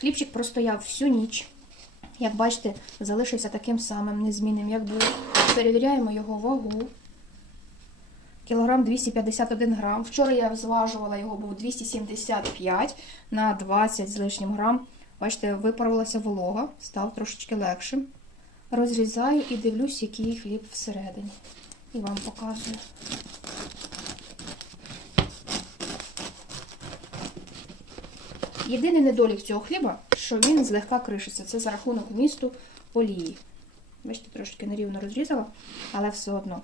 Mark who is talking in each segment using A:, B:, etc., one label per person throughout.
A: Хлібчик простояв всю ніч. Як бачите, залишився таким самим незмінним, як був. Перевіряємо його вагу. Кілограм 251 грам. Вчора я зважувала його, був 275 на 20 з лишнім грам. Бачите, випарувалася волога, став трошечки легшим. Розрізаю і дивлюсь, який хліб всередині. І вам показую. Єдиний недолік цього хліба, що він злегка кришиться. Це за рахунок вмісту олії. Бачите, трошки нерівно розрізала, але все одно.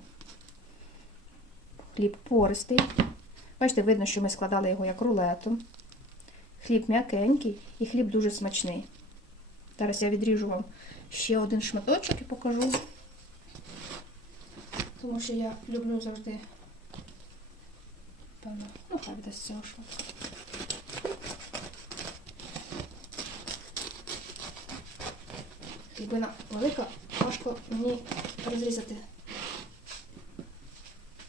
A: Хліб пористий. Бачите, видно, що ми складали його як рулетом. Хліб м'якенький і хліб дуже смачний. Зараз я відріжу вам ще один шматочок і покажу. Тому що я люблю завжди. Певно, ну хай з цього шматку. Хлібина велика, важко мені розрізати.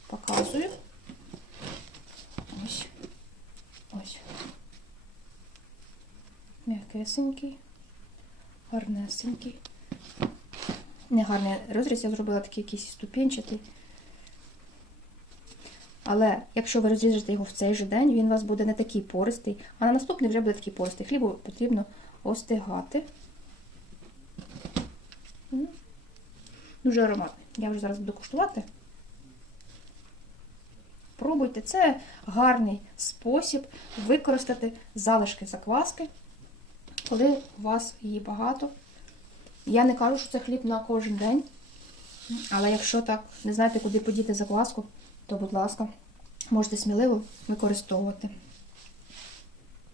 A: Показую. Ось. Ось. М'якесенький, гарнесенький. Не гарний розріз, я зробила такий якийсь ступінчатий. Але якщо ви розріжете його в цей же день, він у вас буде не такий пористий, а на наступний вже буде такий пористий. Хлібу потрібно остигати. Дуже ароматний. Я вже зараз буду куштувати. Пробуйте, це гарний спосіб використати залишки закваски, коли у вас її багато. Я не кажу, що це хліб на кожен день. Але якщо так не знаєте, куди подіти закваску, то, будь ласка, можете сміливо використовувати.